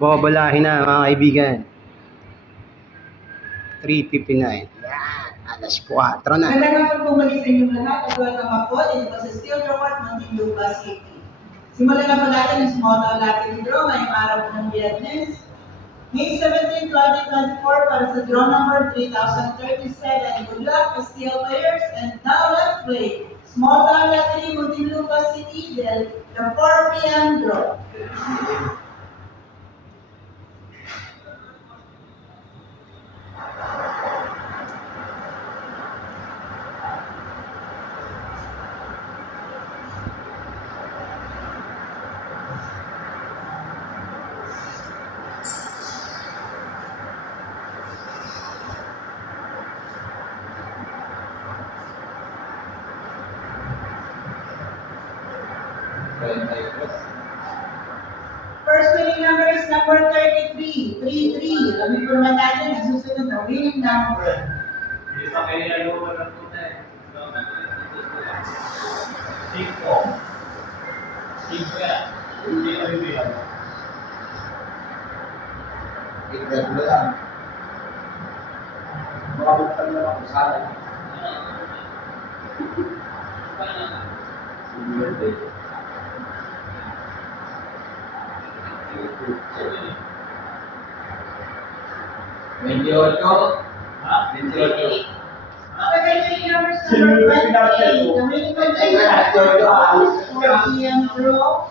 Bobolahin na mga kaibigan. 3:59. Yan. Alas 4 na. Magandang bumalik sa inyong lahat at welcome po dito sa Steel Report Muntinlupa City. Simulan na po natin ang small town lottery draw ngayong araw ng Biyernes, May 17, 2024 para sa draw number 3037. Good luck, Steel players, and now let's play small town lottery Muntinlupa City, the 4 p.m. draw. First winning number is number 33. 33. Lamin po naman natin ang susunod na winning number. Hindi pa kaya lupa ng tunay. 5. 5 yan. Hindi kami bilang. Tignan mo lang. Makabuktan mo lang kung saan. Sige, 28. Ha? 28. Second winning number is number 28. The winning number is 4 p.m. draw.